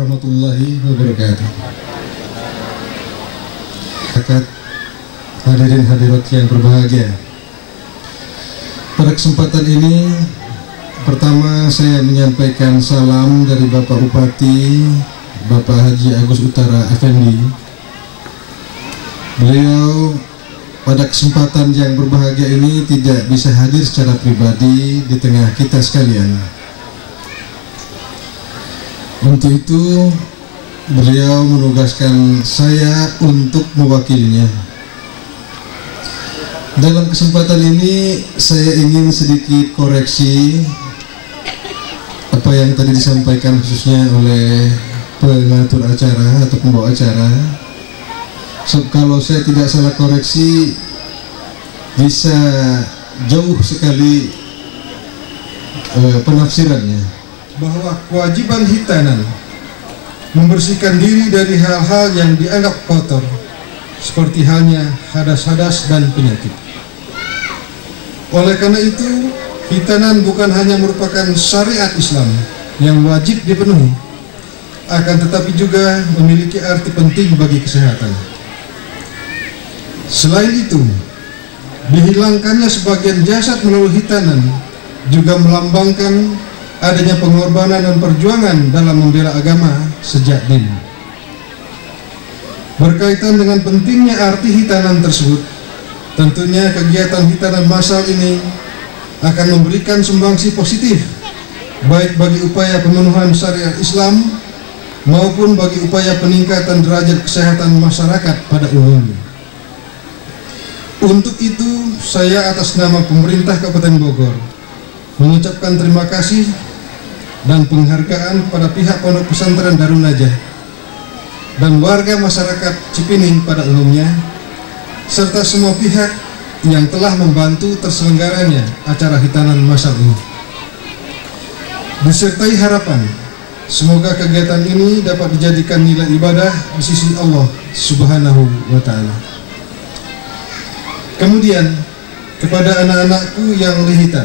warahmatullahi wabarakatuh. Hadirin hadirat yang berbahagia, pada kesempatan ini pertama saya menyampaikan salam dari Bapak Bupati, Bapak Haji Agus Utara Effendi. Beliau pada kesempatan yang berbahagia ini tidak bisa hadir secara pribadi di tengah kita sekalian. Untuk itu beliau menugaskan saya untuk mewakilinya. Dalam kesempatan ini saya ingin sedikit koreksi apa yang tadi disampaikan khususnya oleh pengatur acara atau pembawa acara. Kalau saya tidak salah koreksi, bisa jauh sekali penafsirannya, bahwa kewajiban hitanan membersihkan diri dari hal-hal yang dianggap kotor, seperti halnya hadas-hadas dan penyakit. Oleh karena itu, hitanan bukan hanya merupakan syariat Islam yang wajib dipenuhi, akan tetapi juga memiliki arti penting bagi kesehatan. Selain itu, dihilangkannya sebagian jasad melalui hitanan juga melambangkan adanya pengorbanan dan perjuangan dalam membela agama sejak dini. Berkaitan dengan pentingnya arti hitanan tersebut, tentunya kegiatan hitanan massal ini akan memberikan sumbangsi positif baik bagi upaya pemenuhan syariat Islam maupun bagi upaya peningkatan derajat kesehatan masyarakat pada umumnya. Untuk itu, saya atas nama pemerintah Kabupaten Bogor mengucapkan terima kasih dan penghargaan kepada pihak Pondok Pesantren Darun Najah dan warga masyarakat Cipining pada umumnya, serta semua pihak yang telah membantu terselenggaranya acara hitanan massal ini. Disertai harapan semoga kegiatan ini dapat dijadikan nilai ibadah di sisi Allah Subhanahu wa Ta'ala. Kemudian, kepada anak-anakku yang lihitan,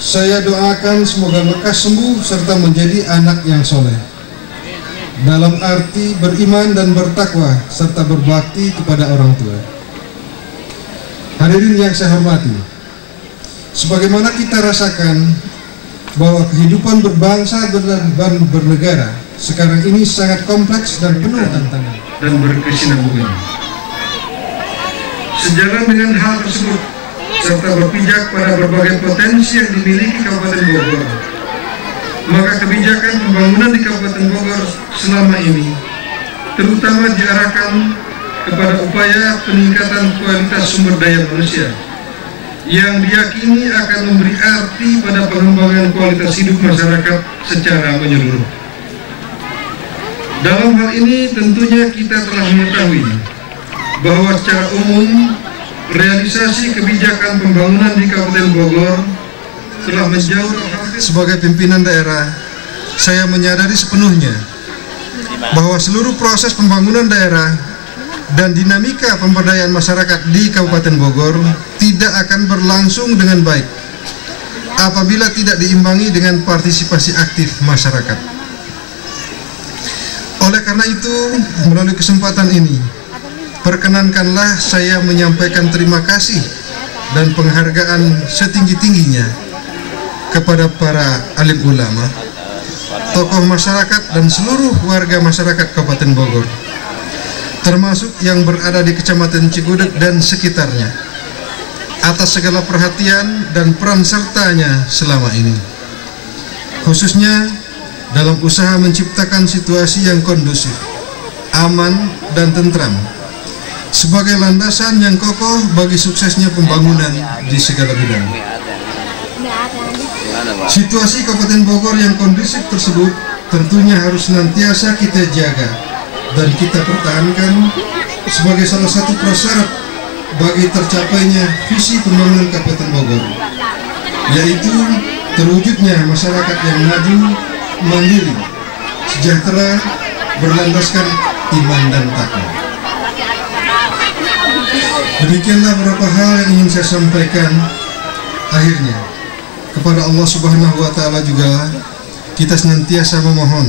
saya doakan semoga lekas sembuh serta menjadi anak yang soleh, dalam arti beriman dan bertakwa serta berbakti kepada orang tua. Hadirin yang saya hormati, sebagaimana kita rasakan bahwa kehidupan berbangsa dan bernegara sekarang ini sangat kompleks dan penuh tantangan dan berkesinambungan. Sejalan dengan hal tersebut serta berpijak pada berbagai potensi yang dimiliki Kabupaten Bogor, maka kebijakan pembangunan di Kabupaten Bogor selama ini terutama diarahkan kepada upaya peningkatan kualitas sumber daya manusia yang diyakini akan memberi arti pada pengembangan kualitas hidup masyarakat secara menyeluruh. Dalam hal ini tentunya kita telah mengetahui bahwa secara umum realisasi kebijakan pembangunan di Kabupaten Bogor telah menjauh. Sebagai pimpinan daerah, saya menyadari sepenuhnya bahwa seluruh proses pembangunan daerah dan dinamika pemberdayaan masyarakat di Kabupaten Bogor tidak akan berlangsung dengan baik apabila tidak diimbangi dengan partisipasi aktif masyarakat. Oleh karena itu, melalui kesempatan ini, perkenankanlah saya menyampaikan terima kasih dan penghargaan setinggi-tingginya kepada para alim ulama, tokoh masyarakat dan seluruh warga masyarakat Kabupaten Bogor, termasuk yang berada di Kecamatan Cigudeg dan sekitarnya, atas segala perhatian dan peran sertanya selama ini, khususnya dalam usaha menciptakan situasi yang kondusif, aman dan tentram sebagai landasan yang kokoh bagi suksesnya pembangunan di segala bidang. Situasi Kabupaten Bogor yang kondusif tersebut tentunya harus senantiasa kita jaga dan kita pertahankan sebagai salah satu prasyarat bagi tercapainya visi pembangunan Kabupaten Bogor, yaitu terwujudnya masyarakat yang maju, mandiri, sejahtera, berlandaskan iman dan takwa. Demikianlah beberapa hal yang ingin saya sampaikan. Akhirnya, kepada Allah Subhanahu wa Ta'ala juga kita senantiasa memohon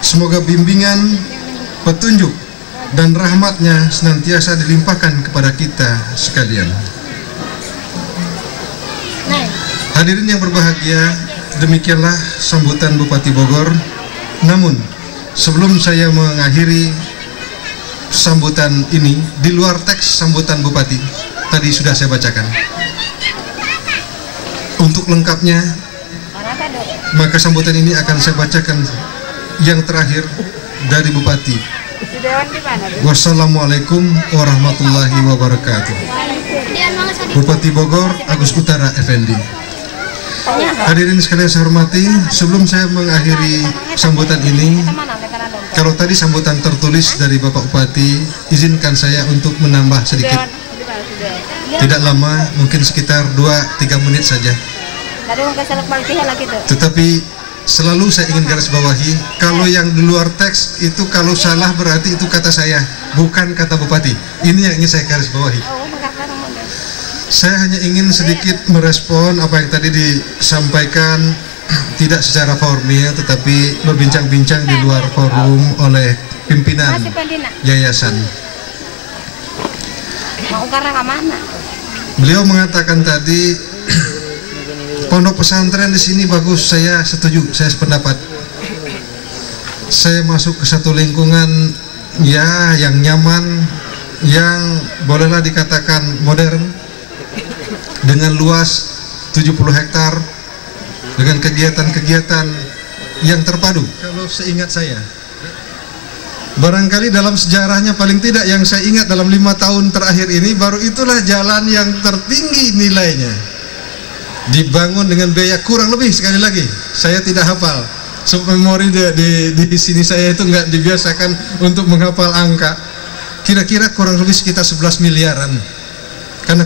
Semoga bimbingan, petunjuk, dan rahmatnya senantiasa dilimpahkan kepada kita sekalian. Hadirin yang berbahagia, demikianlah sambutan Bupati Bogor. Namun, sebelum saya mengakhiri sambutan ini, di luar teks sambutan Bupati, tadi sudah saya bacakan. Untuk lengkapnya, maka sambutan ini akan saya bacakan yang terakhir dari Bupati. Wassalamualaikum warahmatullahi wabarakatuh. Bupati Bogor, Agus Utara Effendi. Hadirin sekalian saya hormati, sebelum saya mengakhiri sambutan ini, kalau tadi sambutan tertulis dari Bapak Bupati, izinkan saya untuk menambah sedikit. Tidak lama, mungkin sekitar 2-3 menit saja. Tetapi selalu saya ingin garis bawahi, kalau yang di luar teks itu kalau salah berarti itu kata saya, bukan kata Bupati. Ini yang ingin saya garis bawahi. Saya hanya ingin sedikit merespon apa yang tadi disampaikan, tidak secara formil tetapi berbincang-bincang di luar forum oleh pimpinan yayasan. Beliau mengatakan tadi pondok pesantren di sini bagus, saya setuju, saya sependapat. Saya masuk ke satu lingkungan ya yang nyaman, yang bolehlah dikatakan modern, dengan luas 70 hektar, dengan kegiatan-kegiatan yang terpadu. Kalau seingat saya, barangkali dalam sejarahnya paling tidak yang saya ingat dalam 5 tahun terakhir ini, baru itulah jalan yang tertinggi nilainya. Dibangun dengan biaya kurang lebih, sekali lagi saya tidak hafal, memori di sini saya itu nggak dibiasakan untuk menghafal angka, kira-kira kurang lebih sekitar 11 miliaran, karena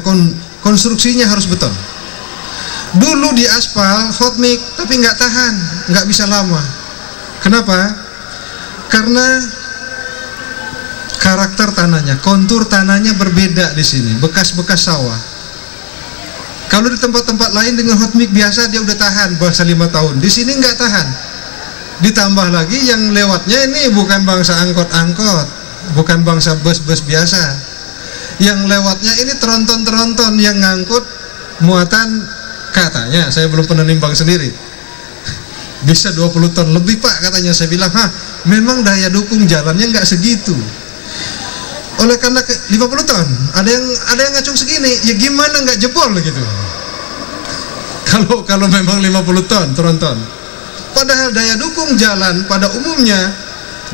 konstruksinya harus beton. Dulu di aspal hot mix, tapi nggak tahan, nggak bisa lama. Kenapa? Karena karakter tanahnya, kontur tanahnya berbeda di sini, bekas-bekas sawah. Kalau di tempat-tempat lain dengan hot mix biasa dia udah tahan bangsa 5 tahun. Di sini nggak tahan. Ditambah lagi yang lewatnya ini bukan bangsa angkot-angkot, bukan bangsa bus-bus biasa. Yang lewatnya ini tronton-tronton yang ngangkut muatan, katanya, saya belum pernah nimbang sendiri, bisa 20 ton lebih Pak katanya. Saya bilang, memang daya dukung jalannya nggak segitu. Oleh karena 50 ton, ada yang ngacung segini, ya gimana nggak jebol gitu. Kalau memang 50 ton tronton. Padahal daya dukung jalan pada umumnya,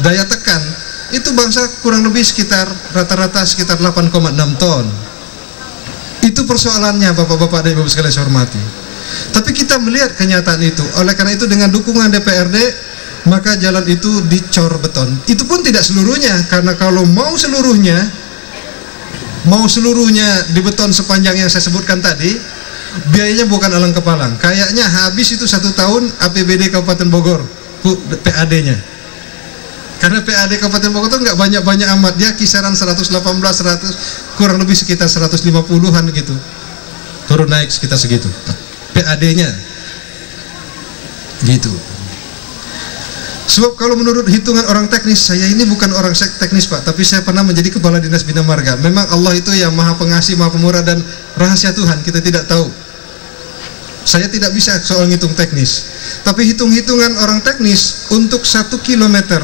daya tekan itu bangsa kurang lebih sekitar rata-rata sekitar 8,6 ton. Itu persoalannya Bapak-bapak dan Ibu sekalian saya hormati. Tapi kita melihat kenyataan itu. Oleh karena itu dengan dukungan DPRD, maka jalan itu dicor beton. Itu pun tidak seluruhnya, karena kalau mau seluruhnya di beton sepanjang yang saya sebutkan tadi, biayanya bukan alang kepalang. Kayaknya habis itu 1 tahun APBD Kabupaten Bogor, PAD-nya. Karena PAD Kabupaten Bogor itu nggak banyak-banyak amat, dia kisaran 118, 100, kurang lebih sekitar 150-an gitu, turun naik sekitar segitu PAD-nya gitu. Sebab kalau menurut hitungan orang teknis, saya ini bukan orang teknis Pak, tapi saya pernah menjadi kepala dinas bina marga. Memang Allah itu yang maha pengasih, maha pemurah, dan rahasia Tuhan kita tidak tahu. Saya tidak bisa soal ngitung teknis, tapi hitung-hitungan orang teknis untuk 1 kilometer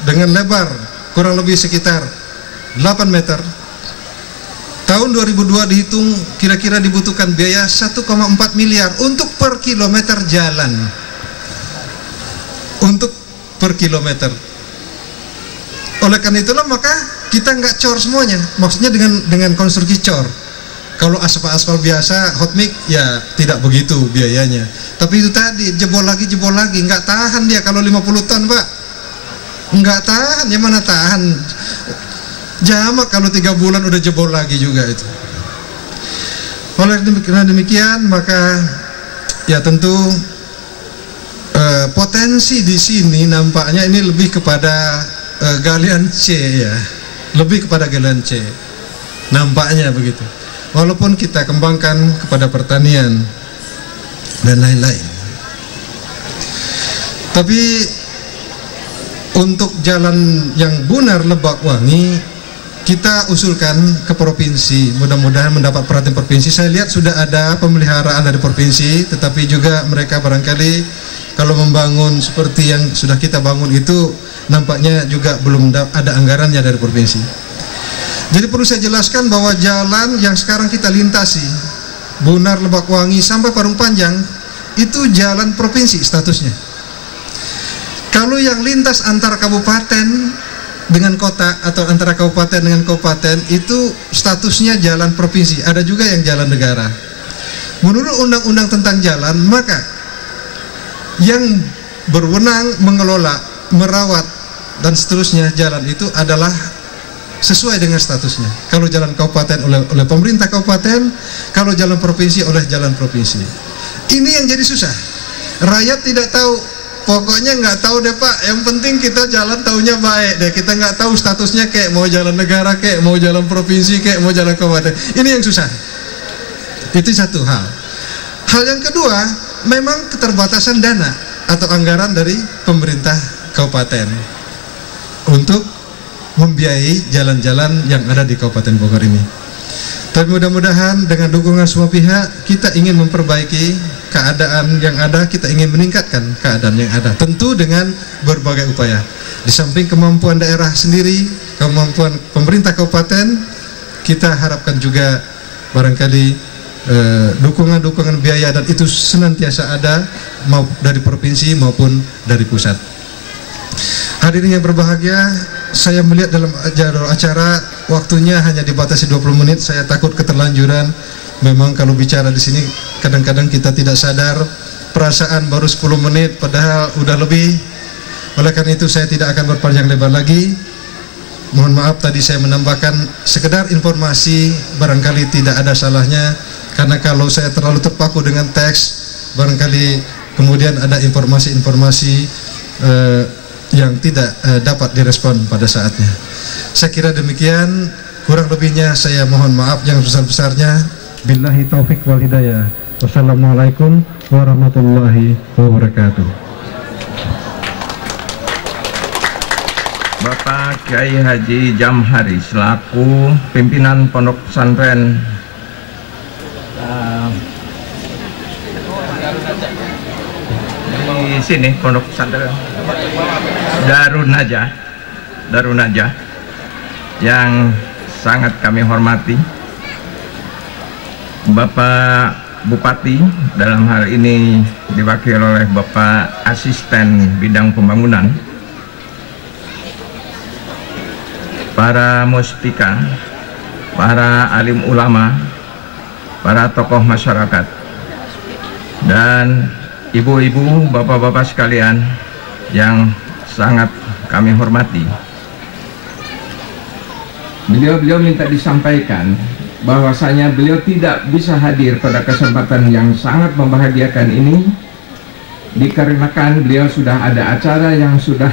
dengan lebar kurang lebih sekitar 8 meter, tahun 2002 dihitung kira-kira dibutuhkan biaya 1,4 miliar untuk per kilometer jalan. Untuk per kilometer. Oleh karena itulah maka kita nggak cor semuanya, maksudnya dengan konstruksi cor. Kalau aspal biasa hot mix ya tidak begitu biayanya. Tapi itu tadi jebol lagi nggak tahan dia kalau 50 ton Pak. Nggak tahan, ya mana tahan. Jamak kalau 3 bulan udah jebol lagi juga itu. Oleh demikian maka ya tentu potensi di sini nampaknya ini lebih kepada galian C ya, lebih kepada galian C nampaknya begitu. Walaupun kita kembangkan kepada pertanian dan lain-lain, tapi untuk jalan yang Bunar Lebak Wangi kita usulkan ke provinsi, mudah-mudahan mendapat perhatian provinsi. Saya lihat sudah ada pemeliharaan dari provinsi, tetapi juga mereka barangkali kalau membangun seperti yang sudah kita bangun itu nampaknya juga belum ada anggarannya dari provinsi. Jadi perlu saya jelaskan bahwa jalan yang sekarang kita lintasi, Bunar Lebak Wangi sampai Parung Panjang, itu jalan provinsi statusnya. Kalau yang lintas antara kabupaten dengan kota atau antara kabupaten dengan kabupaten itu statusnya jalan provinsi. Ada juga yang jalan negara. Menurut undang-undang tentang jalan, maka yang berwenang mengelola, merawat dan seterusnya jalan itu adalah sesuai dengan statusnya. Kalau jalan kabupaten oleh pemerintah kabupaten, kalau jalan provinsi oleh jalan provinsi. Ini yang jadi susah. Rakyat tidak tahu. Pokoknya nggak tahu deh Pak, yang penting kita jalan taunya baik deh, kita nggak tahu statusnya kayak mau jalan negara, kayak mau jalan provinsi, kayak mau jalan kabupaten. Ini yang susah. Itu satu hal. Hal yang kedua, memang keterbatasan dana atau anggaran dari pemerintah kabupaten untuk membiayai jalan-jalan yang ada di Kabupaten Bogor ini. Tapi mudah-mudahan dengan dukungan semua pihak kita ingin memperbaiki keadaan yang ada, kita ingin meningkatkan keadaan yang ada, tentu dengan berbagai upaya. Di samping kemampuan daerah sendiri, kemampuan pemerintah kabupaten, kita harapkan juga barangkali dukungan-dukungan biaya dan itu senantiasa ada mau dari provinsi maupun dari pusat. Hadirin yang berbahagia, saya melihat dalam jadwal acara waktunya hanya dibatasi 20 menit. Saya takut keterlanjuran. Memang kalau bicara di sini kadang-kadang kita tidak sadar, perasaan baru 10 menit padahal udah lebih. Oleh karena itu saya tidak akan berpanjang lebar lagi. Mohon maaf tadi saya menambahkan sekedar informasi, barangkali tidak ada salahnya, karena kalau saya terlalu terpaku dengan teks barangkali kemudian ada informasi-informasi yang tidak dapat direspon pada saatnya. Saya kira demikian, kurang lebihnya saya mohon maaf yang besar-besarnya. Billahi taufik wal hidayah. Wassalamualaikum warahmatullahi wabarakatuh. Bapak Kiai Haji Jamhari selaku pimpinan Pondok Pesantren di sini, Pondok Pesantren Darun Najah yang sangat kami hormati, Bapak Bupati dalam hal ini diwakili oleh Bapak Asisten Bidang Pembangunan, para muspika, para alim ulama, para tokoh masyarakat, dan ibu-ibu, bapak-bapak sekalian yang sangat kami hormati. Beliau minta disampaikan bahwasanya beliau tidak bisa hadir pada kesempatan yang sangat membahagiakan ini dikarenakan beliau sudah ada acara yang sudah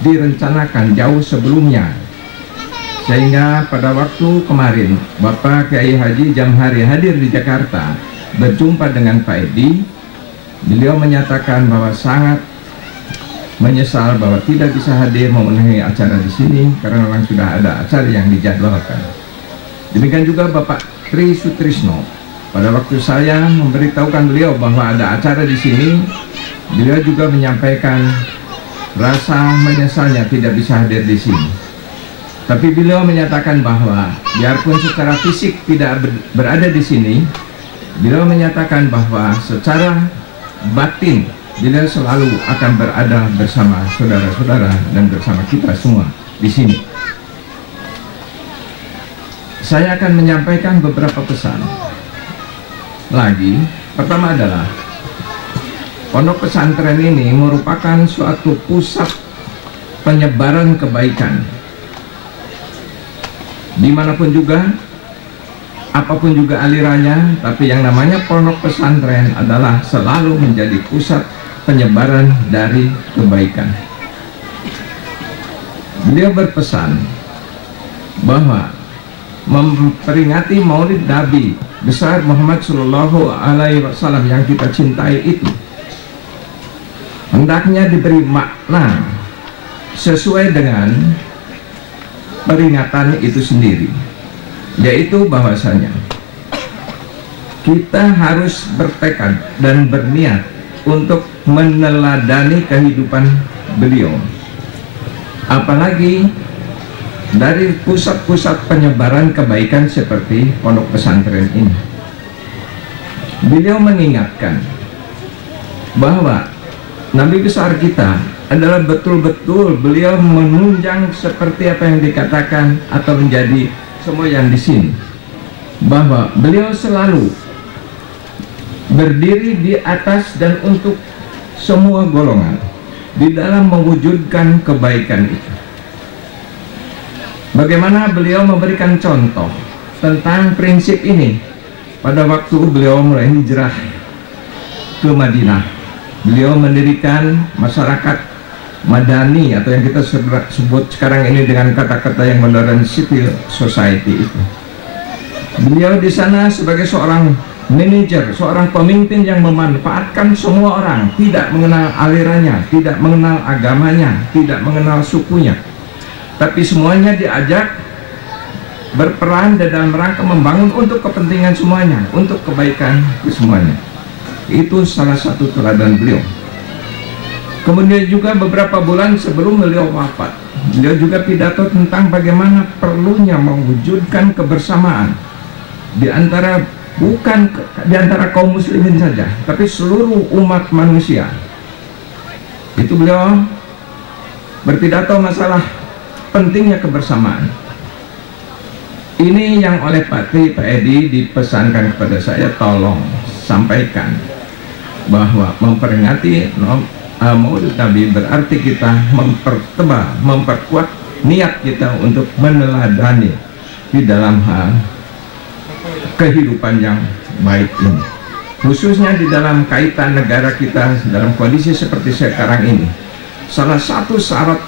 direncanakan jauh sebelumnya, sehingga pada waktu kemarin Bapak Kiai Haji Jamhari hadir di Jakarta berjumpa dengan Pak Edi. Beliau menyatakan bahwa sangat menyesal bahwa tidak bisa hadir memenuhi acara di sini karena memang sudah ada acara yang dijadwalkan. Demikian juga Bapak Tri Sutrisno. Pada waktu saya memberitahukan beliau bahwa ada acara di sini, beliau juga menyampaikan rasa menyesalnya tidak bisa hadir di sini. Tapi beliau menyatakan bahwa biarpun secara fisik tidak berada di sini, beliau menyatakan bahwa secara batin beliau selalu akan berada bersama saudara-saudara dan bersama kita semua di sini. Saya akan menyampaikan beberapa pesan lagi. Pertama adalah pondok pesantren ini merupakan suatu pusat penyebaran kebaikan. Dimanapun juga, apapun juga alirannya, tapi yang namanya pondok pesantren adalah selalu menjadi pusat penyebaran dari kebaikan. Beliau berpesan bahwa memperingati Maulid Nabi besar Muhammad Sallallahu Alaihi Wasallam yang kita cintai itu hendaknya diberi makna sesuai dengan peringatan itu sendiri, yaitu bahwasanya kita harus bertekad dan berniat untuk meneladani kehidupan beliau, apalagi dari pusat-pusat penyebaran kebaikan seperti pondok pesantren ini. Beliau mengingatkan bahwa Nabi besar kita adalah betul-betul beliau menunjang seperti apa yang dikatakan atau menjadi semua yang di sini, bahwa beliau selalu berdiri di atas dan untuk semua golongan di dalam mewujudkan kebaikan itu. Bagaimana beliau memberikan contoh tentang prinsip ini pada waktu beliau mulai hijrah ke Madinah. Beliau mendirikan masyarakat Madani atau yang kita sebut sekarang ini dengan kata-kata yang modern, civil society itu. Beliau di sana sebagai seorang manajer, seorang pemimpin yang memanfaatkan semua orang, tidak mengenal alirannya, tidak mengenal agamanya, tidak mengenal sukunya, tapi semuanya diajak berperan dalam rangka membangun untuk kepentingan semuanya, untuk kebaikan semuanya. Itu salah satu teladan beliau. Kemudian juga beberapa bulan sebelum beliau wafat, beliau juga pidato tentang bagaimana perlunya mewujudkan kebersamaan di antara, bukan di antara kaum muslimin saja, tapi seluruh umat manusia. Itu beliau berpidato masalah pentingnya kebersamaan. Ini yang oleh Pak Edi dipesankan kepada saya, tolong sampaikan bahwa memperingati Maulid Nabi berarti kita memperkuat niat kita untuk meneladani di dalam hal kehidupan yang baik ini, khususnya di dalam kaitan negara kita dalam kondisi seperti sekarang ini. Salah satu syarat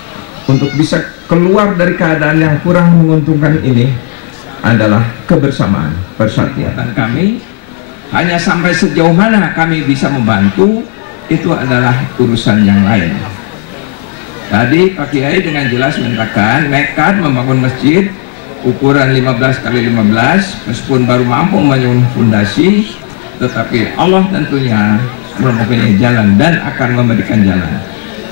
untuk bisa keluar dari keadaan yang kurang menguntungkan ini adalah kebersamaan, persatuan. Kami hanya sampai sejauh mana kami bisa membantu, itu adalah urusan yang lain. Tadi Pak Kiai dengan jelas menyatakan nekat membangun masjid ukuran 15 kali 15, meskipun baru mampu membangun fondasi, tetapi Allah tentunya mempunyai jalan dan akan memberikan jalan.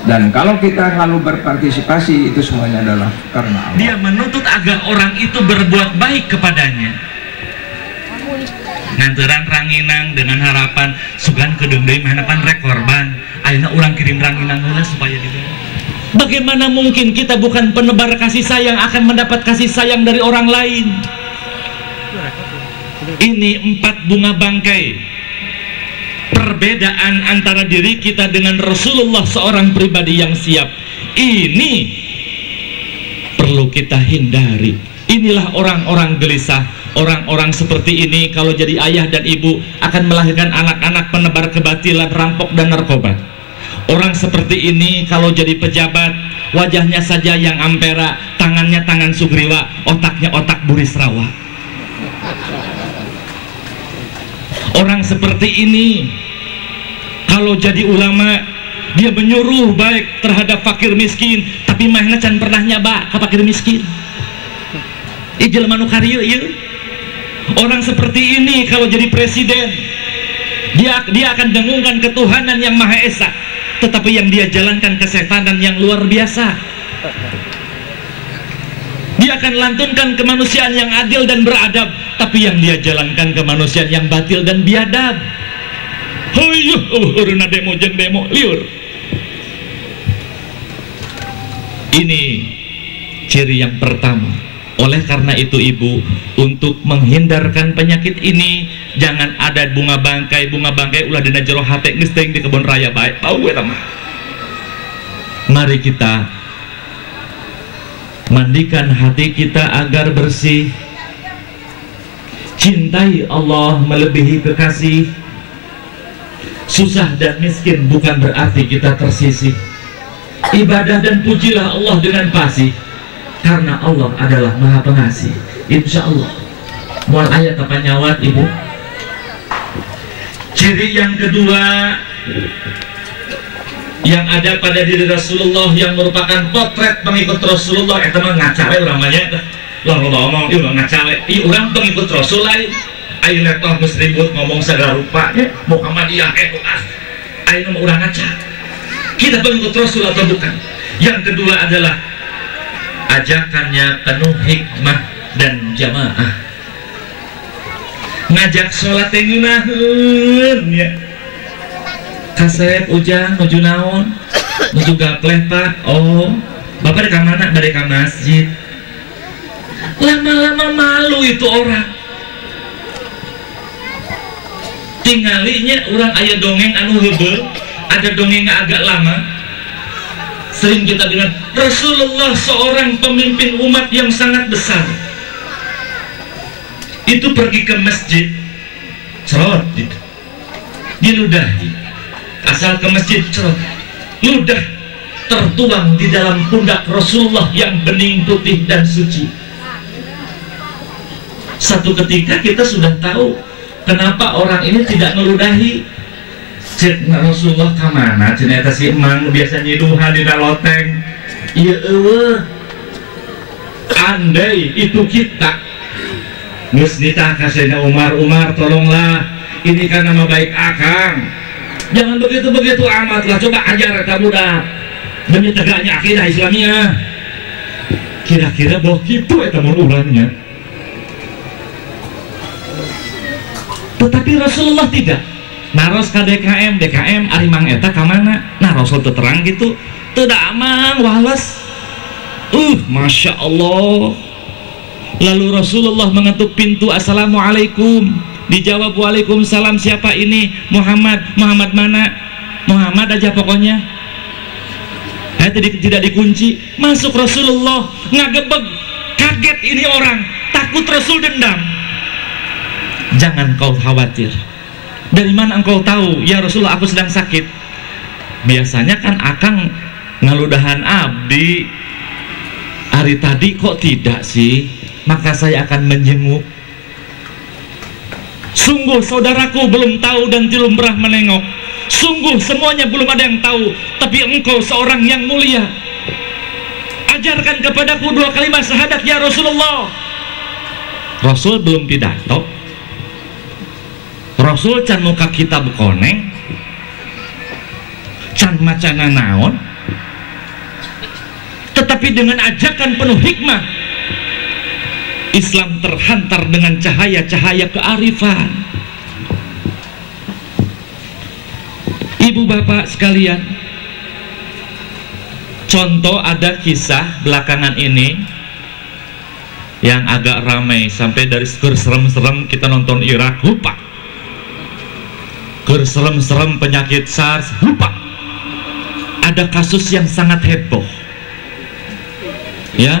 Dan kalau kita lalu berpartisipasi, itu semuanya adalah karena Allah. Dia menuntut agar orang itu berbuat baik kepadanya. Nganteran ranginang dengan harapan sugan kedendai harapan rekorban. Akhirnya orang kirim ranginang heula supaya dibayar. Bagaimana mungkin kita bukan penebar kasih sayang akan mendapat kasih sayang dari orang lain? Ini 4 bunga bangkai. Perbedaan antara diri kita dengan Rasulullah, seorang pribadi yang siap. Ini perlu kita hindari. Inilah orang-orang gelisah. Orang-orang seperti ini kalau jadi ayah dan ibu akan melahirkan anak-anak penebar kebatilan, rampok dan narkoba. Orang seperti ini kalau jadi pejabat, wajahnya saja yang ampera, tangannya tangan Sugriwa, otaknya otak Burisrawa. Orang seperti ini kalau jadi ulama, dia menyuruh baik terhadap fakir miskin, tapi mahna can pernah nyaba ke fakir miskin. Ijel manu karya ya. Orang seperti ini kalau jadi presiden, dia akan dengungkan ketuhanan yang Maha Esa, tetapi yang dia jalankan kesetanan yang luar biasa. Dia akan lantunkan kemanusiaan yang adil dan beradab, tapi yang dia jalankan kemanusiaan yang batil dan biadab. Hoyuh, uruna demo jeung demo liur. Ini ciri yang pertama. Oleh karena itu ibu, untuk menghindarkan penyakit ini, jangan ada bunga bangkai ulah dina jero hate geus teuing di kebun raya bae. Tahu eta mah. Mari kita mandikan hati kita agar bersih. Cintai Allah melebihi kekasih. Susah dan miskin bukan berarti kita tersisih. Ibadah dan pujilah Allah dengan fasih, karena Allah adalah Maha Pengasih. Insya Allah. Mual ayat apa nyawat ibu? Ciri yang kedua yang ada pada diri Rasulullah yang merupakan potret pengikut Rasulullah. Itu mah ngacawe uramanya lah ngomong ieu ngacawe ieu urang pengikut Rasul lain aya letoh geus ribut ngomong sagala rupa Muhammadiyah aya mah urang ngaca. Kita pengikut Rasul atau bukan? Yang kedua adalah ajakannya penuh hikmah dan jamaah. Ngajak sholat teh ngeunaheun ya. Kasep ujang nuju naon? Nuju gapleh Pak. Oh, Bapak di mana? Bade ka masjid. Lama-lama malu itu orang. Tinggalinya orang aya dongeng anu heubeul, ada dongeng agak lama. Sering kita dengar Rasulullah seorang pemimpin umat yang sangat besar. Itu pergi ke masjid, cerot gitu, diludahi. Asal ke masjid cerot, ludah tertuang di dalam pundak Rasulullah yang bening putih dan suci. Satu ketika kita sudah tahu kenapa orang ini tidak meludahi. Cek Rasulullah kamana? Ternyata si emang biasa nyiduhan di loteng. Iya andai itu kita geus ditah kasihna Umar tolonglah, ini kan nama baik akang, jangan begitu amat lah, coba ajar eta budak demi tegaknya akidah Islamiyah. Kira-kira boh kitu eta mun urangnya. Tetapi Rasulullah tidak. Naros ka DKM arimang eta ka mana? Nah Rasul teu terang gitu, teu da amang wales. Masya Allah. Lalu Rasulullah mengetuk pintu, assalamualaikum. Dijawab waalaikumsalam. Siapa ini? Muhammad. Muhammad mana? Muhammad aja pokoknya. Tidak dikunci. Masuk Rasulullah, ngagebeg, kaget ini orang, takut Rasul dendam. Jangan kau khawatir. Dari mana engkau tahu? Ya Rasulullah, aku sedang sakit. Biasanya kan akang ngaludahan abdi. Hari tadi kok tidak sih? Maka saya akan menjenguk. Sungguh saudaraku belum tahu dan belum pernah menengok. Sungguh semuanya belum ada yang tahu. Tapi engkau seorang yang mulia. Ajarkan kepadaku 2 kalimat syahadat ya Rasulullah. Rasul belum pidato. Rasul can muka kitab koneng, can macana naon. Tetapi dengan ajakan penuh hikmah, Islam terhantar dengan cahaya-cahaya kearifan. Ibu bapak sekalian, contoh ada kisah belakangan ini yang agak ramai sampai dari serem-serem kita nonton Irak lupa, serem-serem penyakit SARS lupa. Ada kasus yang sangat heboh, ya.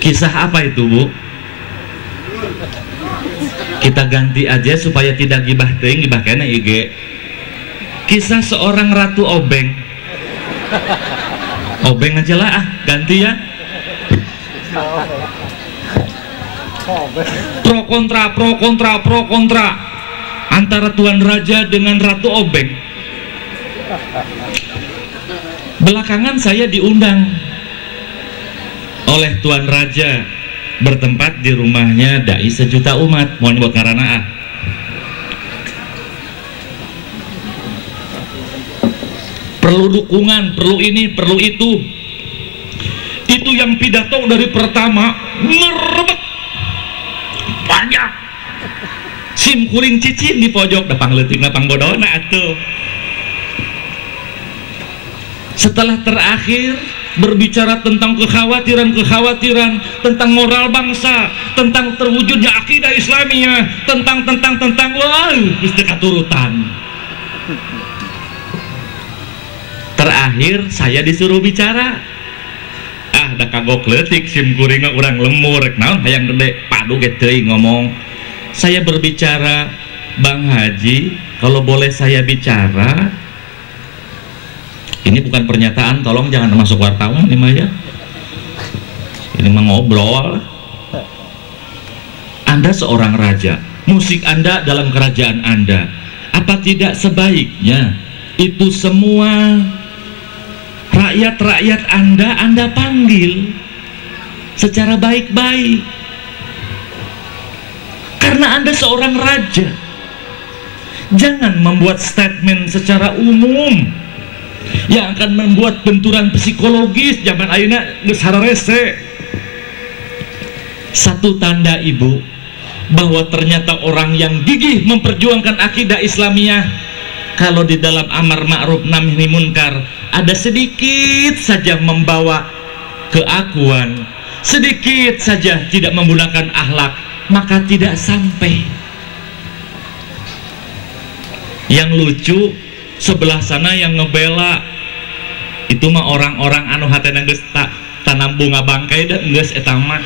Kisah apa itu, Bu? Kita ganti aja supaya tidak gibah teuing, gibah kena IG. Kisah seorang ratu obeng. Obeng aja lah, ganti ya. Pro kontra antara Tuan Raja dengan Ratu Obeng. Belakangan saya diundang oleh Tuan Raja bertempat di rumahnya dai sejuta umat, mohon buat karana perlu dukungan, perlu ini, perlu itu. Itu yang pidato dari pertama ngerebek banyak. Sim kuring cicin di pojok depang leutik napang bodona atuh. Setelah terakhir berbicara tentang kekhawatiran, tentang moral bangsa, tentang terwujudnya akidah Islamiyah, tentang wah, mesti katurutan. Terakhir saya disuruh bicara. Da kagok leutik sim kuring urang lemur rek naon hayang gede padu ge teuing ngomong. Saya berbicara, Bang Haji, kalau boleh saya bicara. Ini bukan pernyataan, tolong jangan masuk wartawan ini mah ya. Ini mah ngobrol. Anda seorang raja, musik Anda dalam kerajaan Anda. Apa tidak sebaiknya itu semua rakyat-rakyat Anda panggil secara baik-baik, karena Anda seorang raja. Jangan membuat statement secara umum yang akan membuat benturan psikologis. Zaman ayeuna geus hararese. Satu tanda ibu bahwa ternyata orang yang gigih memperjuangkan akidah Islamiyah, kalau di dalam amar ma'ruf nahi munkar ada sedikit saja membawa keakuan, sedikit saja tidak menggunakan akhlak, maka tidak sampai. Yang lucu sebelah sana yang ngebela itu mah orang-orang anu hatena geus tanam bunga bangkai dan geus eta mah.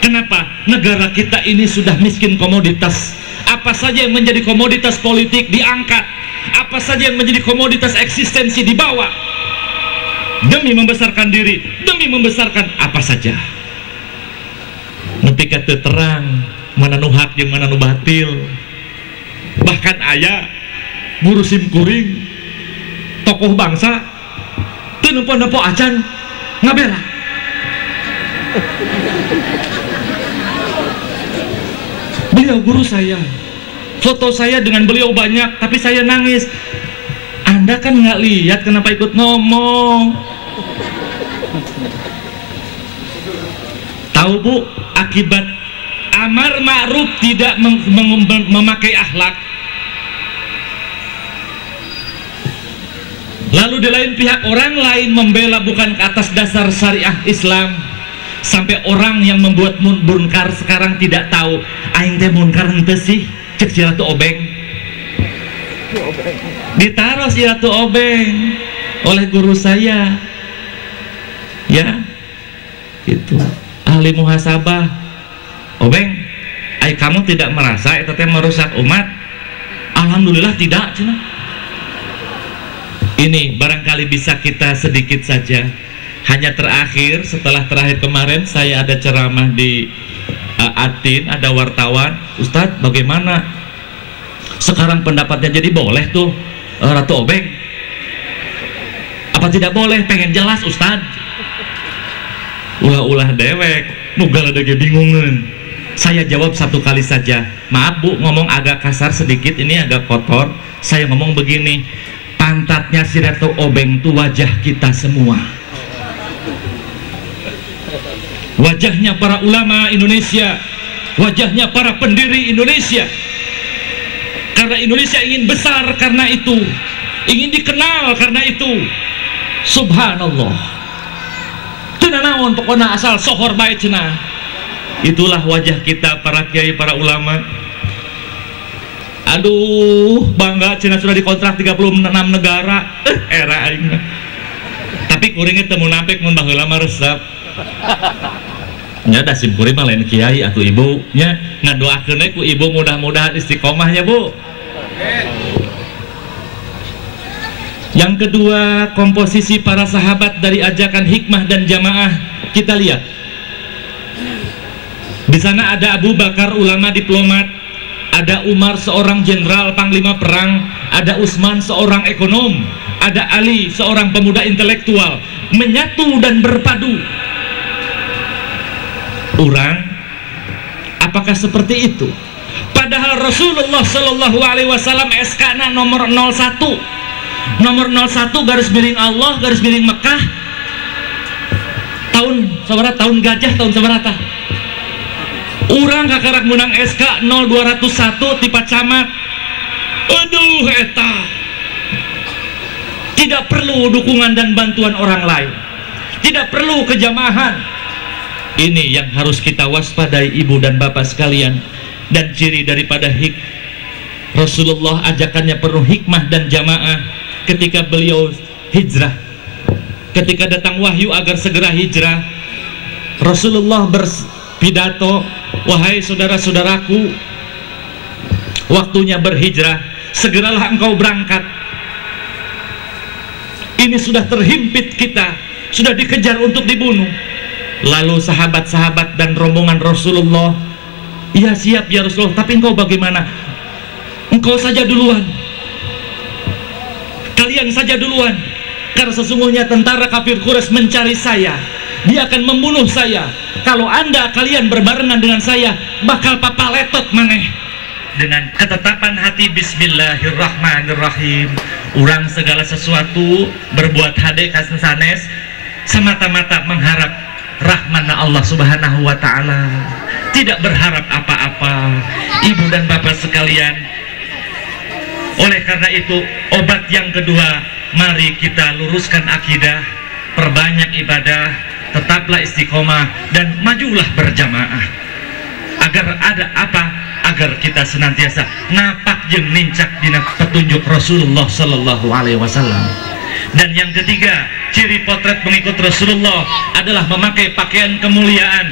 Kenapa? Negara kita ini sudah miskin komoditas. Apa saja yang menjadi komoditas politik diangkat, apa saja yang menjadi komoditas eksistensi dibawa demi membesarkan diri, demi membesarkan apa saja. Nepi ka teu terang mana nu hak jeung mana nu batil. Bahkan aya guru simkuring tokoh bangsa teu nempo-nempo acan ngabela. Beliau guru saya, foto saya dengan beliau banyak, tapi saya nangis. Anda kan nggak lihat, kenapa ikut ngomong? Tahu Bu, akibat amar ma'ruf tidak memakai akhlak, lalu di lain pihak orang lain membela bukan ke atas dasar syariah Islam, sampai orang yang membuat munkar sekarang tidak tahu aing teh munkar henteu sih, cek si Ratu Obeng. Ditaruh si Ratu Obeng oleh guru saya, ya itu ahli muhasabah. Obeng, kamu tidak merasa itu teh merusak umat? Alhamdulillah tidak, cina. Ini barangkali bisa kita sedikit saja. Hanya terakhir, setelah terakhir kemarin saya ada ceramah di Atin, ada wartawan, Ustadz bagaimana sekarang pendapatnya, jadi boleh tuh Ratu Obeng? Apa tidak boleh? Pengen jelas Ustadz. Ulah dewek, nugal ada bingungan. Saya jawab satu kali saja. Maaf Bu, ngomong agak kasar sedikit, ini agak kotor. Saya ngomong begini, pantatnya si Ratu Obeng itu wajah kita semua. Wajahnya para ulama Indonesia, wajahnya para pendiri Indonesia. Karena Indonesia ingin besar karena itu, ingin dikenal karena itu. Subhanallah. Cenah naon pokona asal sohor bae cenah. Itulah wajah kita para kiai, para ulama. Aduh, bangga cenah sudah dikontrak 36 negara. Era aing. Tapi kuringnya teu munafik mun baheula mah resep. Nya da simkuring mah lain kiai atuh ibu nya, ngadoakeun ku ibu mudah-mudahan istiqomahnya Bu. Yang kedua, komposisi para sahabat dari ajakan hikmah dan jamaah. Kita lihat di sana ada Abu Bakar, ulama diplomat, ada Umar, seorang jenderal panglima perang, ada Utsman, seorang ekonom, ada Ali, seorang pemuda intelektual, menyatu dan berpadu. Orang, apakah seperti itu? Padahal Rasulullah Shallallahu Alaihi Wasallam SK-na nomor 01, nomor 01 garis miring Allah garis miring Mekah, tahun sabarata, tahun gajah, tahun sabarata. Orang kakarak menang SK 0201 tipe camat. Aduh eta, tidak perlu dukungan dan bantuan orang lain, tidak perlu kejamahan. Ini yang harus kita waspadai ibu dan bapak sekalian. Dan ciri daripada Rasulullah ajakannya penuh hikmah dan jamaah. Ketika beliau hijrah, ketika datang wahyu agar segera hijrah, Rasulullah berpidato, wahai saudara-saudaraku, waktunya berhijrah, segeralah engkau berangkat. Ini sudah terhimpit kita, sudah dikejar untuk dibunuh. Lalu sahabat-sahabat dan rombongan Rasulullah, iya siap ya Rasulullah, tapi engkau bagaimana? Engkau saja duluan. kalian saja duluan, karena sesungguhnya tentara kafir Quraisy mencari saya. Dia akan membunuh saya. Kalau kalian berbarengan dengan saya, bakal papa letot maneh. Dengan ketetapan hati bismillahirrahmanirrahim, urang segala sesuatu berbuat hade kasen sanes semata-mata mengharap rahmana Allah subhanahu wa ta'ala, tidak berharap apa-apa. Ibu dan bapak sekalian, oleh karena itu obat yang kedua, mari kita luruskan akidah, perbanyak ibadah, tetaplah istiqomah, dan majulah berjamaah. Agar ada apa? Agar kita senantiasa napak jeung nincak dina petunjuk Rasulullah sallallahu alaihi wasallam. Dan yang ketiga, ciri potret pengikut Rasulullah adalah memakai pakaian kemuliaan.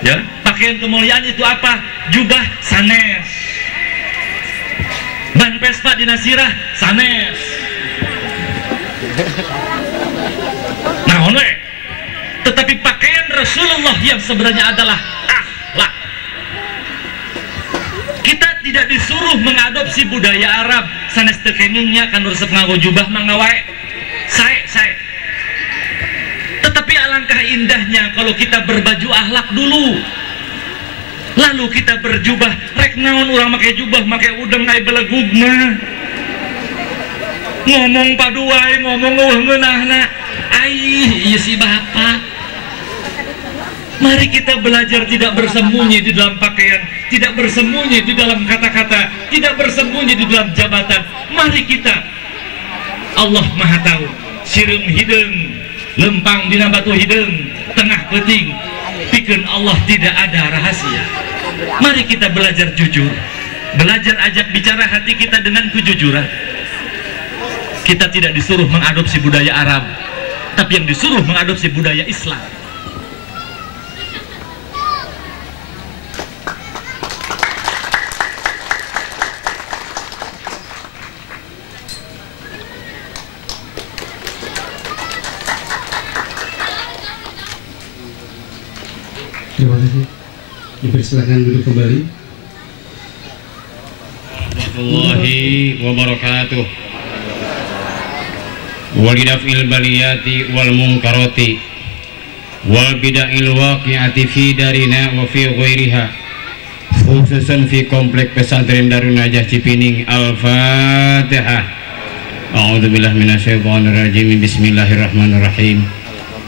Ya, pakaian kemuliaan itu apa? Jubah sanes, ban Vespa dinasirah sanes. Tetapi pakaian Rasulullah yang sebenarnya adalah akhlak. Kita tidak disuruh mengadopsi budaya Arab. Sanes teu kengingnya kan resep nganggo jubah mangawae. Sae. Tetapi alangkah indahnya kalau kita berbaju akhlak dulu. Lalu kita berjubah, rek naon urang make jubah, make udeng ai belegug mah. Ngomong paduai, ngomong ngeunahna. Ai, ieu si bapak. Mari kita belajar tidak bersembunyi di dalam pakaian, tidak bersembunyi di dalam kata-kata, tidak bersembunyi di dalam jabatan. Mari kita, Allah Maha tahu, sireum hideung, lempang dina batu hideung, tengah peuting, pikeun Allah tidak ada rahasia. Mari kita belajar jujur, belajar ajak bicara hati kita dengan kejujuran. Kita tidak disuruh mengadopsi budaya Arab, tapi yang disuruh mengadopsi budaya Islam. Terima kasih. Dipersilakan duduk kembali. Warahmatullahi wabarakatuh. Walidafil baliyati wal munkarati wal bida'il waqi'ati fi darina wa fi ghairiha, khususan fi komplek pesantren Darun Najah Cipining. Al-Fatihah. A'udzubillahi minasyaitonir rajim. Bismillahirrahmanirrahim.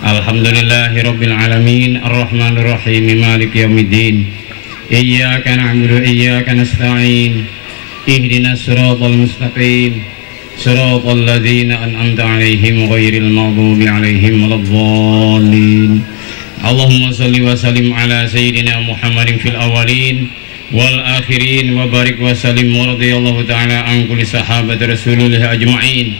Alhamdulillahirabbil alamin, arrahmanir rahim, maliki yaumiddin. Iyyaka na'budu wa iyyaka nasta'in. Ihdinas siratal mustaqim, siratal ladzina an'amta 'alaihim ghairil maghdubi 'alaihim waladdallin. Allahumma shalli wa sallim ala sayyidina Muhammadin fil awwalin wal akhirin wa barik wa sallim wa radhiyallahu ta'ala an kulli sahabati Rasulillah ajma'in.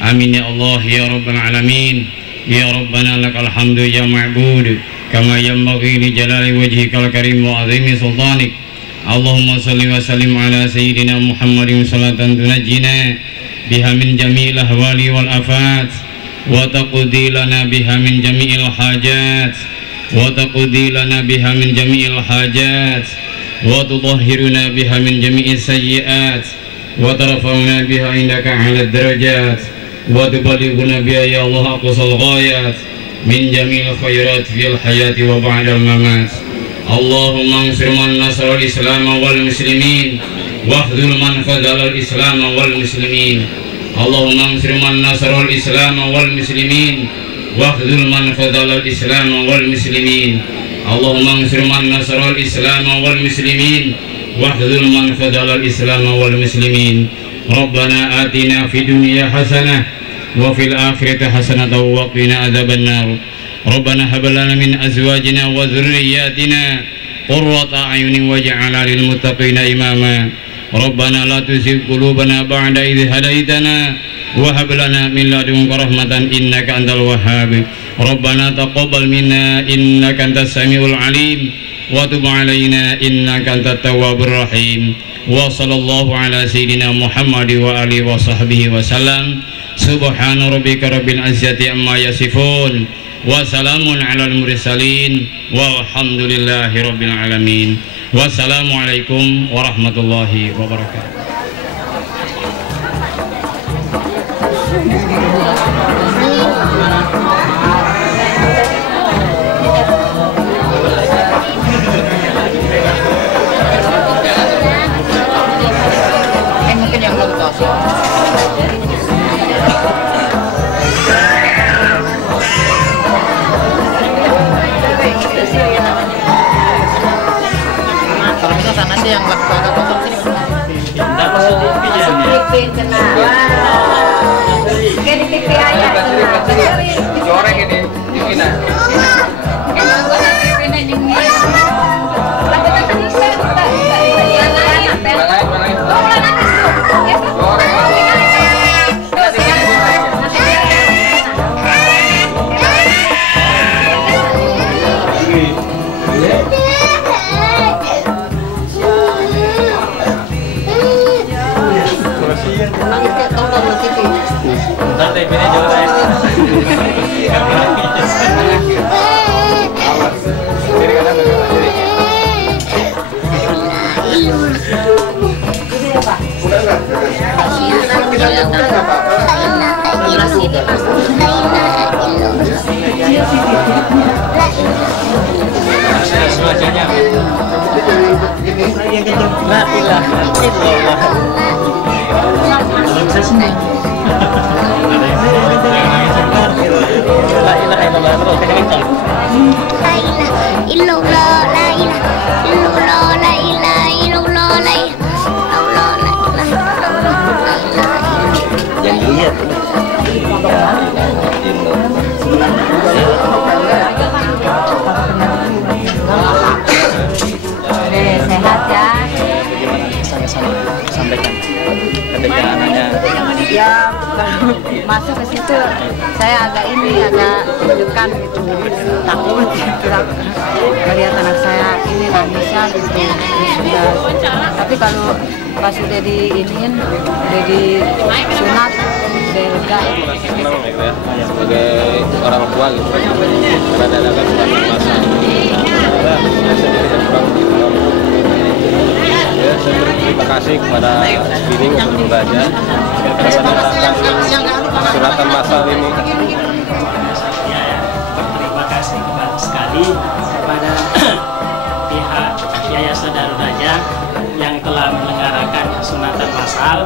Amin ya Allah ya rabbal alamin. Ya Rabbana lakal hamdu ya ma'bud kama yanbaghi li jalali wajhikal karim wa azimi sultanik. Allahumma salli wa sallim ala sayyidina Muhammadin salatan tunajjina biha min jami'il ahwali wal afat wa taqdi lana biha min jami'il hajat wa taqdi lana biha min jami'il hajat wa tutahhiruna biha min jami'is sayyi'at wa tarfa'una biha indaka 'ala darajat wa tuballighuna biha ya Allah aqsal ghayat min jamil khairat fil hayati wa ba'dal mamat. Allahumma ansur man nasara al-islam wal muslimin wa akhdhul man khadhala al-islam wal muslimin. Allahumma ansur man nasara al-islam wal muslimin wa akhdhul man khadhala al-islam wal muslimin. Allahumma ansur man nasara al-islam wal muslimin wa akhdhul man khadhala al-islam wal muslimin. Rabbana atina fid dunya hasanah wa fil akhirati hasanah wa qina adzabannar. Rabbana hab lana min azwajina wa dhurriyyatina qurrata a'yunin waj'alna lil muttaqina imama. Rabbana la tuzigh qulubana ba'da idh hadaitana wa hab lana min ladunka rahmatan innaka antal wahhab. Rabbana taqabbal minna innaka antas samiul alim wa tub 'alaina innaka antat tawwabur rahim. Wa sallallahu ala sayyidina Muhammad wa alihi wa sahbihi wa sallam. Subhana rabbika rabbil izzati amma yasifun wa salamun alal mursalin walhamdulillahi rabbil alamin. Wassalamualaikum warahmatullahi wabarakatuh. Mungkin yang belum tahu. Kalau kita sana sih yang agak kosong sini. Enggak masuk TV ya. Kayak di TV aja. Goreng ini, gimana? Sehat ya. Sampaikan kedekanannya. Ya, kalau masuk ke situ saya agak deg-degan gitu, takut gitu. Melihat anak saya ini nggak bisa gitu. Tapi kalau pas udah diinin, udah disunat, udah lega. Sebagai orang tua gitu, karena ada kan sudah masa. Saya sendiri yang kurang ya, saya berterima kasih kepada Bining yang membaca karena saya mendapatkan suratan masal ini. Terima kasih sekali kepada pihak Yayasan Darul Najah yang telah menyelenggarakan sunatan massal.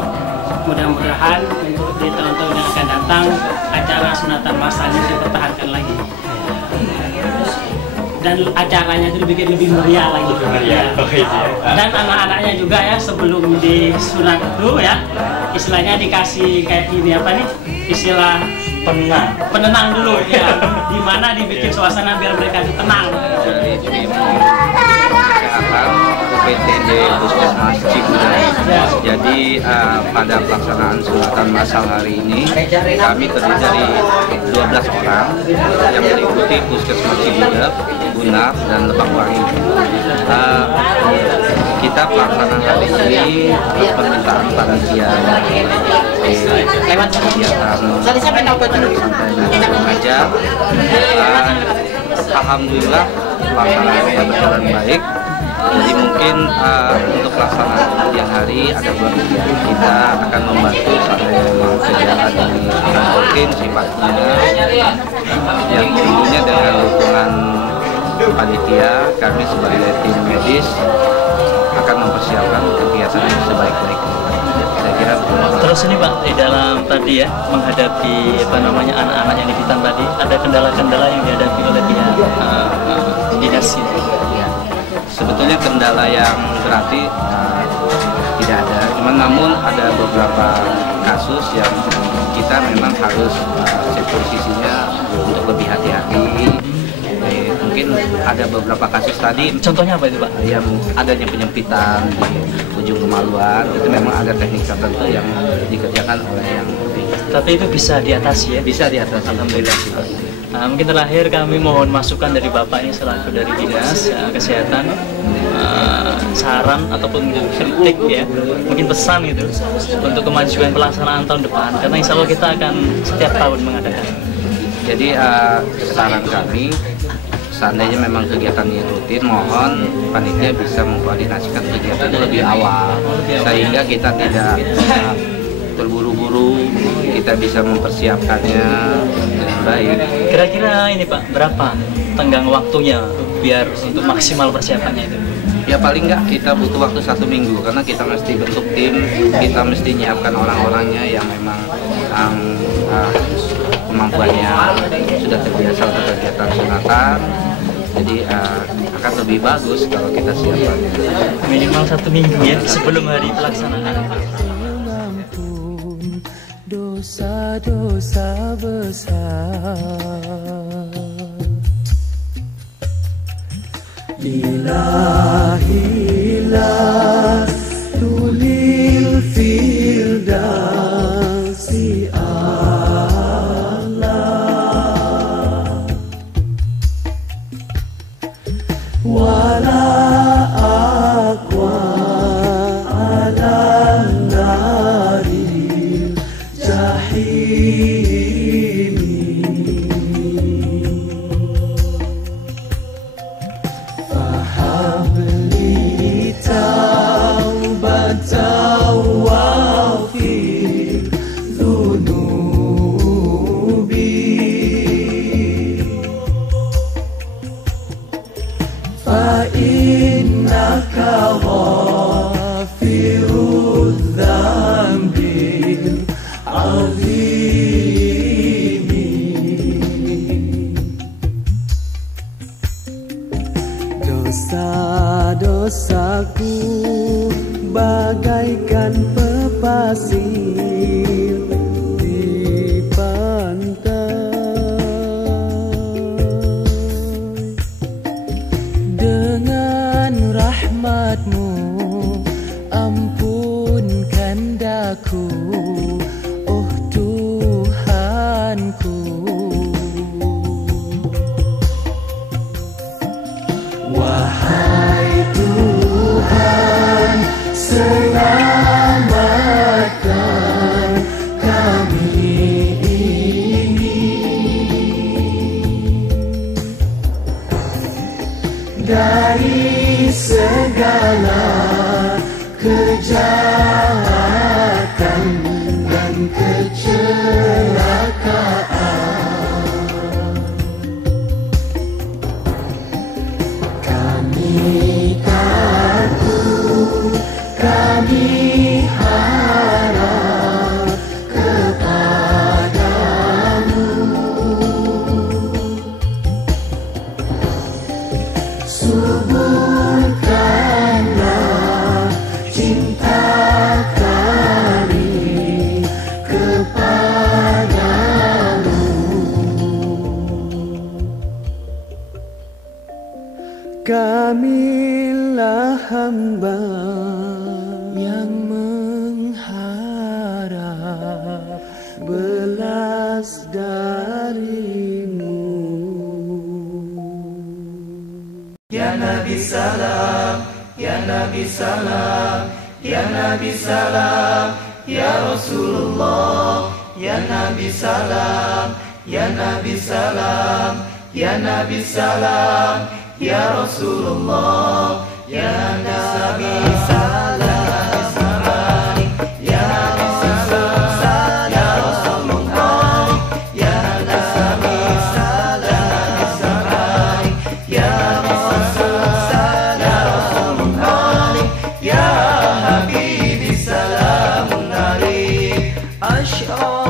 Mudah-mudahan untuk di tahun-tahun yang akan datang acara sunatan massalnya dipertahankan lagi. Dan acaranya itu dibikin lebih meriah lagi. Dan anak-anaknya juga ya sebelum disunat itu ya istilahnya dikasih kayak ini apa nih, istilah penenang dulu ya, dimana dibikin suasana biar mereka itu tenang. Dari tim kesehatan PTD Puskesmas Cibudai. Jadi pada pelaksanaan sunatan massal hari ini kami terdiri dari 12 orang yang meliputi Puskesmas Cibudai, Gunar, dan Lebak Wangi. Kita pelaksanaan hari ini atas permintaan panitia aja. Alhamdulillah pelaksanaannya berjalan baik. Jadi mungkin untuk pelaksanaan kemudian hari ada kita akan membantu sampai memang kegiatan ini mungkin sifatnya yang tentunya dengan dukungan panitia, kami sebagai tim medis akan mempersiapkan kegiatan ini sebaik-baiknya. Saya kira betul. Terus ini Pak, di dalam tadi ya menghadapi anak-anak yang dihitan tadi, ada kendala-kendala yang dihadapi oleh pihak dinas ini. Sebetulnya kendala yang berarti tidak ada, namun ada beberapa kasus yang kita memang harus cek posisinya untuk lebih hati-hati. Mungkin ada beberapa kasus tadi. Contohnya apa itu Pak? Yang adanya penyempitan di ujung kemaluan, itu memang ada teknik tertentu yang dikerjakan oleh yang. Tapi itu bisa diatasi ya? Bisa diatasi. Alhamdulillah. Mungkin terakhir kami mohon masukan dari Bapak ini selaku dari Dinas Kesehatan, saran ataupun kritik ya, mungkin pesan gitu untuk kemajuan pelaksanaan tahun depan, karena insya Allah kita akan setiap tahun mengadakan. Jadi saran kami, seandainya memang kegiatan ini rutin, mohon panitia bisa mengkoordinasikan kegiatan lebih awal sehingga kita tidak terburu-buru, kita bisa mempersiapkannya dengan baik. Kira-kira ini Pak, berapa tenggang waktunya biar untuk maksimal persiapannya itu? Ya paling nggak kita butuh waktu 1 minggu, karena kita mesti bentuk tim, kita mesti nyiapkan orang-orangnya yang memang kemampuannya sudah terbiasa untuk kegiatan sunatan. Jadi akan lebih bagus kalau kita siapkan minimal 1 minggu ya sebelum hari pelaksanaan. Dosa-dosa besar, Ilahilah tulil firdausi Allah, wala aqwa ala naril jahim, fahabli taubatan waghfir dhunubi, fa innaka ghafirudz dzambil azim. Dosa-dosaku bagaikan pepasir di pantai, dengan rahmat-Mu ampunkan daku, oh Tuhanku. Wahai Tuhan, selamatkan kami ini dari segala kejahatan dan kecelakaan. Kami takut, kami harap kepadamu, suburkanlah cinta kami kepadamu. Kamilah hamba yang mengharap belas dari-Mu. Ya Nabi salam, ya Nabi salam, ya Nabi salam, ya Rasulullah, ya Nabi salam, ya Nabi salam, ya Nabi salam, ya Rasulullah, ya Nabi salam. أشرق